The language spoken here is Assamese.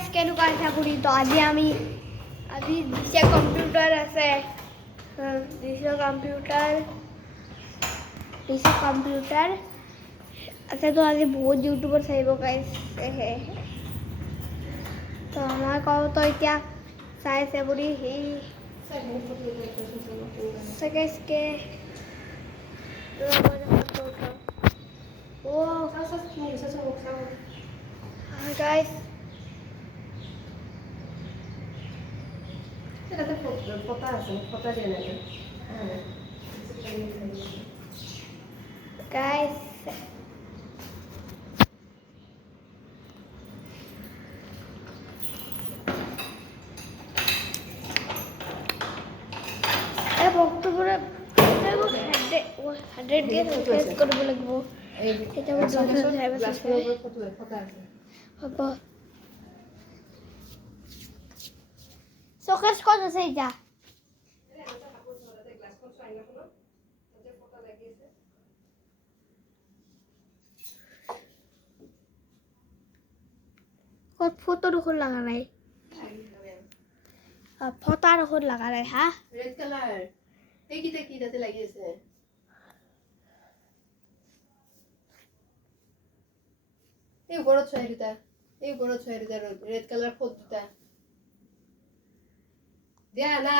গাইস কেনেকুৱা আশা কৰি তো আজি দিছে কম্পিউটাৰ আছে দিছে কম্পিউটাৰ আছে তো আজি বহুত ইউটিউবৰ চাইব গাইস তো আমাৰ কওঁ তো এতিয়া চাইছে বুলি সেই সকেজকে ও গাইস এটাতে পতা আছে পতা দিয়ে লাগে গাইস এই বক্তব্যৰে 100 কে টেষ্ট কৰিব লাগিব এটা পতা আছে হ'ব চকেজ ক'ত আছে এতিয়া ক'ত ফটো দেখোন লগা নাই ফটো দেখোন লগা নাই হা রেড কালার এইটা কি দাতে লাগিয়েছে এই বড় ছয়টা রেড কালার ফটো দুটা দিয়া না